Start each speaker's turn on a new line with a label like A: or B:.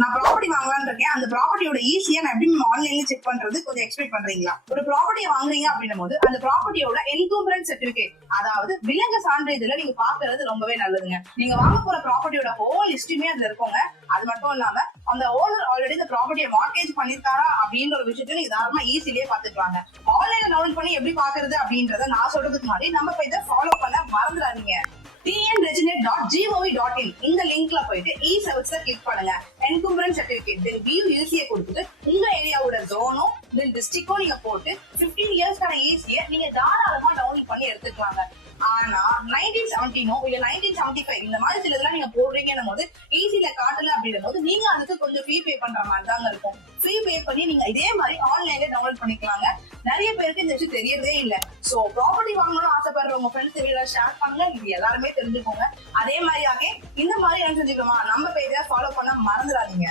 A: நான் ப்ராப்பர்ட்டி வாங்கலாம்னு இருக்கேன். அந்த ப்ராப்பர்ட்டியோட ஈஸியா நான் எப்படி ஆன்லைன்ல செக் பண்றது? கொஞ்சம் எக்ஸ்பிளைன் பண்றீங்களா? ஒரு ப்ராப்பர்ட்டியை வாங்குறீங்க அப்படின்னும் போது அந்த ப்ராப்பர்ட்டியோட என்கூம்பரன்ஸ் சர்டிபிகேட் அதாவது விலங்கு சான்றிதழ நீங்க பாக்குறது ரொம்பவே நல்லதுங்க. நீங்க வாங்க போற ப்ராப்பர்ட்டியோட ஹோல் ஹிஸ்டரியுமே அதுல இருக்கோங்க. அது மட்டும் இல்லாம அந்த ஓனர் ஆல்ரெடி இந்த ப்ராப்பர்ட்டியை மார்க்கேஜ் பண்ணிருக்காரா அப்படின்ற ஒரு விஷயத்தை நீங்க தாராளமா ஈஸிலேயே பாத்துக்கலாங்க ஆன்லைன்ல டவுன்லோட் பண்ணி எப்படி பாக்குறது அப்படின்றத நான் சொல்றதுக்கு முன்னாடி நம்ம இதை ஃபாலோ பண்ண மறந்துடாதீங்க. TN reginet dot gov dot in இந்த லிங்க்ல போயிட்டு இ சர்வீஸ் கிளிக் பண்ணுங்க. என்கும்பரன்ஸ் சர்டிபிகேட் தென் வியூ ஈஸியை கொடுத்துட்டு உங்க ஏரியாவோட ஜோனோ தென் டிஸ்ட்ரிக்டோ நீங்க போட்டு 15 இயர்ஸ்க்கான ஈஸியை நீங்க தாராளமா டவுன்லோட் பண்ணி எடுத்துக்கலாங்க. ஆனா நைன்டீன் செவன்டீனோ இல்ல நைன்டீன் செவன்டி ஃபைவ் இந்த மாதிரி சில இதெல்லாம் நீங்க போடுறீங்கன்னும் போது ஈஸியில காட்டல அப்படின்னும் போது நீங்க அதுக்கு கொஞ்சம் ஃபீ பே பண்ற மாதிரி தாங்க இருக்கும். ஃபீ பே பண்ணி நீங்க இதே மாதிரி ஆன்லைன்ல டவுன்லோட் பண்ணிக்கலாங்க. நிறைய பேருக்கு இந்த விஷயம் தெரியறதே இல்ல. சோ ப்ராப்பர்ட்டி வாங்கணும்னு ஆசைப்படுற உங்க ஃப்ரெண்ட்ஸ் தெரியல ஷேர் பண்ணுங்க. இது எல்லாருமே தெரிஞ்சுக்கோங்க. அதே மாதிரியாக இந்த மாதிரி என்ன செஞ்சுக்கோமா நம்ம பேர் மறந்துடாதீங்க.